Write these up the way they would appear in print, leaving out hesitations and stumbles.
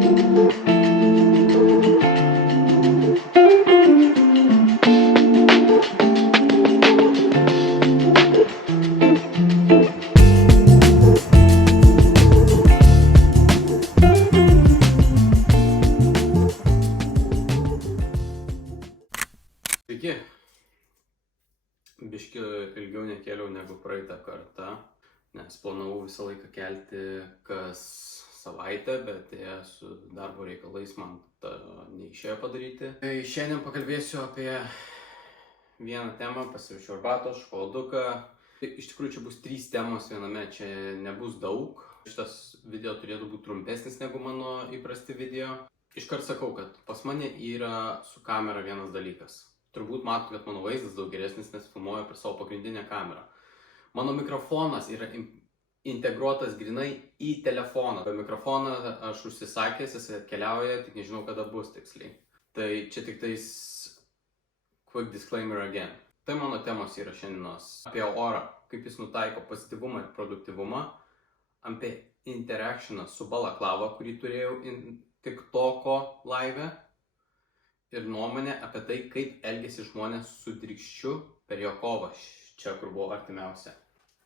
Sveiki, biški ilgiau nekėliau negu praeitą kartą, nes planavau visą laiką kelti kas savaitę, bet su darbo reikalais man neišėjo padaryti. Tai šiandien pakalbėsiu apie vieną temą, pasiruošiau arbatos, šokoladuką. Iš tikrųjų čia bus 3 temos viename, čia nebus daug. Šitas video turėtų būti trumpesnis negu mano įprasti video. Iškart sakau, kad pas mane yra su kamera vienas dalykas. Turbūt matot, kad mano vaizdas daug geresnis, nes filmuoju per savo pagrindinę kamerą. Mano mikrofonas yra integruotas grinai į telefoną. Be mikrofoną aš užsisakęs, jis atkeliauja, tik nežinau kada bus tiksliai. Tai čia tik tais quick disclaimer again. Tai mano temos yra šiandienos apie orą, kaip jis nutaiko pozityvumą ir produktyvumą, apie interactioną su balaklava, kurį turėjau TikToko live, ir nuomonė apie tai, kaip elgėsi žmonės su Drykščiu per jo kovą, čia kur buvo artimiausia.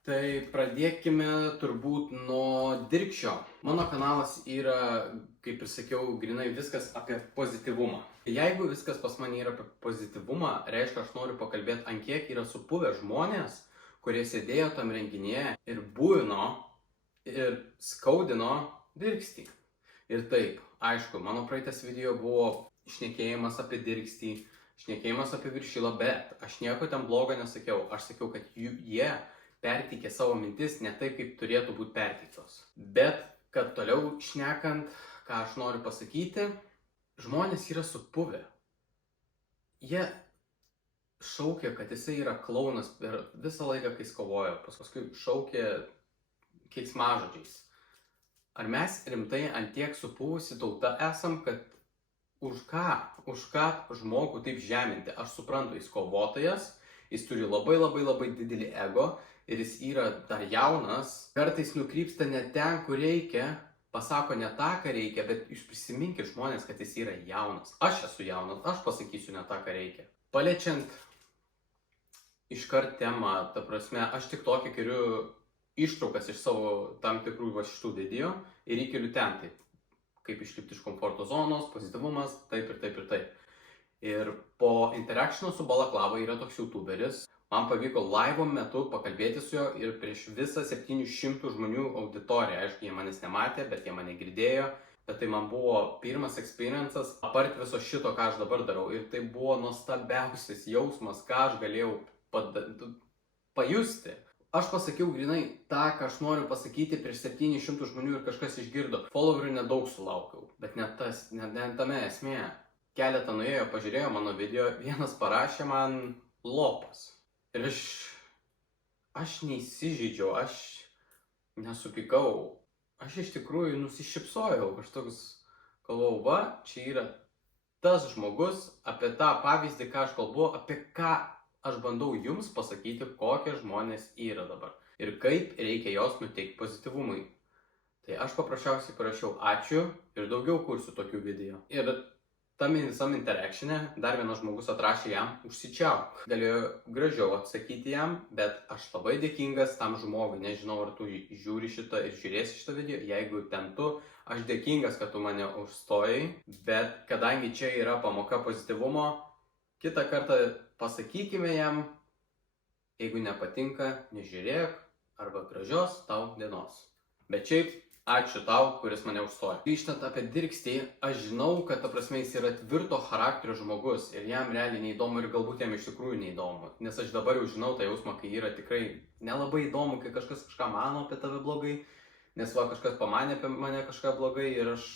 Tai pradėkime turbūt nuo Drykščio. Mano kanalas yra, kaip ir sakiau, grinai viskas apie pozityvumą. Jeigu viskas pas mane yra apie pozityvumą, reiškia, aš noriu pakalbėti, ant kiek yra supuvę žmonės, kurie sėdėjo tam renginėje ir buino ir skaudino Drykstį. Ir taip, aišku, mano praeitas video buvo šnekėjimas apie Drykstį, šnekėjimas apie Viršilą, bet aš nieko ten blogo nesakiau. Aš sakiau, kad jie perteikė savo mintis ne taip, kaip turėtų būti perteiktos. Bet, kad toliau šnekant, ką aš noriu pasakyti, žmonės yra supuvę. Jie šaukė, kad jisai yra klounas per visą laiką, kai jis kovojo. Paskui šaukė keiksmažodžiais. Ar mes rimtai ant tiek supuvusi tauta esam, kad už ką žmogų taip žeminti? Aš suprantu, jis kovotojas, jis turi labai didelį ego ir jis yra dar jaunas, kartais nukrypsta ne ten, kur reikia, pasako ne tą, ką reikia, bet jūs prisiminkit žmonės, kad jis yra jaunas. Aš esu jaunas, aš pasakysiu ne tą, ką reikia. Paliečiant iškart temą, ta prasme, aš tik tokį keliu ištraukas iš savo tam tikrų šitų video ir įkeliu ten taip. Kaip išlipti iš komforto zonos, pozityvumas, taip ir taip ir taip. Ir po interakšino su balaklava yra toks youtuberis. Man pavyko laivo metu pakalbėti su juo ir prieš visą 700 žmonių auditoriją. Aišku, jie manęs nematė, bet jie mane girdėjo. Bet tai man buvo pirmas experiences, apart viso šito, ką aš dabar darau. Ir tai buvo nuostabiausias jausmas, ką aš galėjau pajusti. Aš pasakiau grinai tą, ką aš noriu pasakyti prieš 700 žmonių ir kažkas išgirdo. Followerių nedaug sulaukiau, bet ne tame esmė. Keletą nuėjo, pažiūrėjo mano video, vienas parašė man lopas. Ir aš neįsižeidžiau, aš nesupykau. Aš iš tikrųjų nusišypsojau. Aš toks galvojau, va, čia yra tas žmogus, apie tą pavyzdį, ką aš kalbu, apie ką aš bandau jums pasakyti, kokie žmonės yra dabar ir kaip reikia jos nuteikti pozityvumui. Tai aš paprasčiausiai parašiau ačiū ir daugiau kursiu tokių video. Ir tam visam interactione dar vienas žmogus atrašė jam užsičiauk. Galėjo gražiau atsakyti jam, bet aš labai dėkingas tam žmogui. Nežinau, ar tu žiūri šitą ir žiūrėsi šitą video. Jeigu ten tu, aš dėkingas, kad tu mane užstojai. Bet kadangi čia yra pamoka pozityvumo, kitą kartą pasakykime jam, jeigu nepatinka, nežiūrėk, arba gražios tau dienos. Bet šiaip, ačiū tau, kuris mane užstoja. Grįžtant apie Drykstį, aš žinau, kad ta prasme jis yra tvirto charakterio žmogus ir jam realiai neįdomu ir galbūt jam iš tikrųjų neįdomu. Nes aš dabar jau žinau tą jausmą, kai yra tikrai nelabai įdomu, kai kažkas kažką mano apie tave blogai. Nes va, kažkas pamanė apie mane kažką blogai ir aš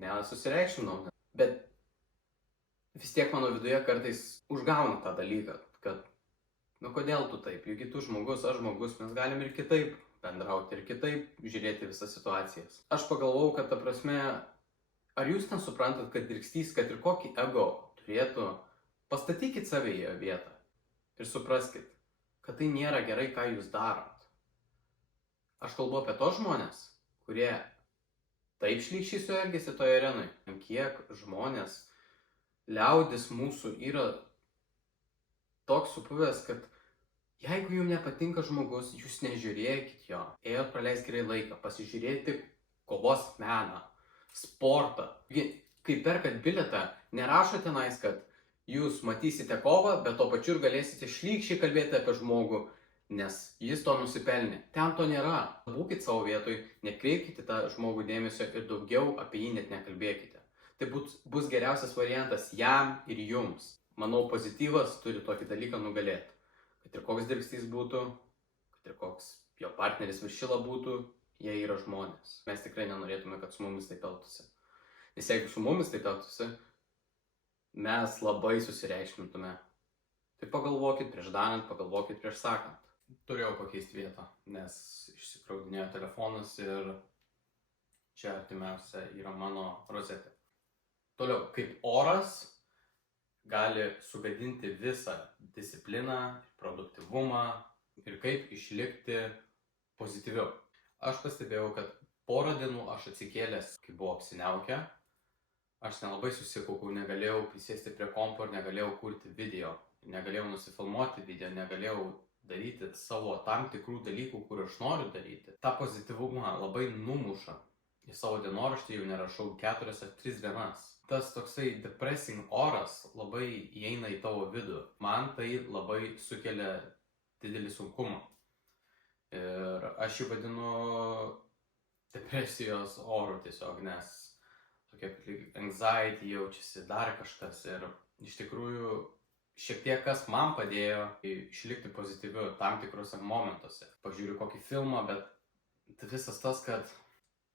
nesusireikšminau. Bet vis tiek mano viduje kartais užgauna tą dalyką, kad nu kodėl tu taip, juk tu žmogus, aš žmogus, mes galim ir kitaip bendrauti ir kitaip žiūrėti visas situacijas. Aš pagalvojau, kad ta prasme, ar jūs nesuprantat, kad Drykstys, kad ir kokį ego turėtų, pastatykit save į vietą ir supraskit, kad tai nėra gerai, ką jūs darot. Aš kalbu apie tos žmonės, kurie taip šlykščiai su elgesi toje arenai. Kiek žmonės, liaudis mūsų yra toks supuvęs, kad jeigu jums nepatinka žmogus, jūs nežiūrėkit jo. Ėjot praleis gerai laiką, pasižiūrėti kovos meną, sportą. Kai perkat bilietą, nerašo tenais, kad jūs matysite kovą, bet to pačiu ir galėsite šlykščiai kalbėti apie žmogų, nes jis to nusipelnė. Ten to nėra. Būkit savo vietoj, nekreipkite tą žmogų dėmesio ir daugiau apie jį net nekalbėkite. Tai bus geriausias variantas jam ir jums. Manau, pozityvas turi tokį dalyką nugalėti. Kad ir koks dirbstys būtų, kad ir koks jo partneris viršila būtų, jie yra žmonės. Mes tikrai nenorėtume, kad su mumis taip elgtųsi. Nes jeigu su mumis taip elgtųsi, mes labai susireikšmintume. Tai pagalvokit prieš darant, pagalvokit prieš sakant. Turėjau pakeisti vietą, nes išsikraudinėjo telefonas ir čia artimiausia yra mano rozetė. Toliau, kaip oras gali sugadinti visą discipliną, produktyvumą ir kaip išlikti pozityviau. Aš pastebėjau, kad porą dienų aš atsikėlęs, kai buvau apsiniaukę, aš nelabai susikaupiau, negalėjau prisėsti prie kompo ir negalėjau kurti video, negalėjau nusifilmuoti video, negalėjau daryti savo tam tikrų dalykų, kur aš noriu daryti. Ta pozityvumą labai numuša. Į savo dienoraštį jau nerašau 4 ar 3 dienas. Tas toksai depressing oras labai įeina į tavo vidų. Man tai labai sukelia didelį sunkumą. Ir aš jį vadinu depresijos oru tiesiog, nes tokia anxiety jaučiasi, dar kažkas. Ir iš tikrųjų šiek tiek kas man padėjo išlikti pozityviu tam tikrose momentuose. Pažiūriu kokį filmą, bet visas tas, kad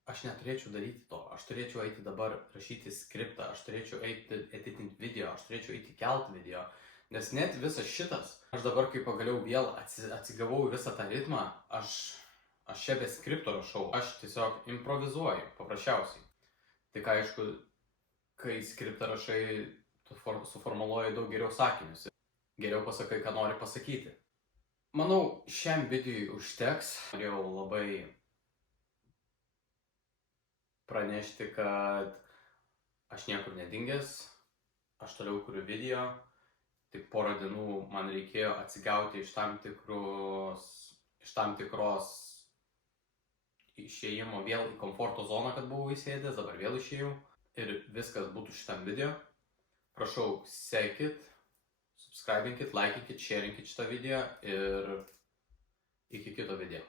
aš neturėčiau daryti to. Aš turėčiau eiti dabar rašyti skriptą, aš turėčiau eiti editinti video, aš turėčiau eiti kelt video. Nes net visas šitas, aš dabar kai pagaliau vėl atsigavau visą tą ritmą, aš čia be skripto rašau, aš tiesiog improvizuoju, paprasčiausiai. Tik aišku, kai skriptą rašai, tu suformuluoji daug geriau sakinius. Geriau pasakai, ką nori pasakyti. Manau, šiam videui užteks. Norėjau labai pranešti, kad aš niekur nedingęs. Aš toliau kuriu video. Tik porą dienų man reikėjo atsigauti iš tam tikros išėjimo vėl į komforto zoną, kad buvau įsėdęs, dabar vėl išėjau. Ir viskas būtų šitam video. Prašau, sekit, subscribinkit, laikykit, sharingkit šitą video ir iki kito video.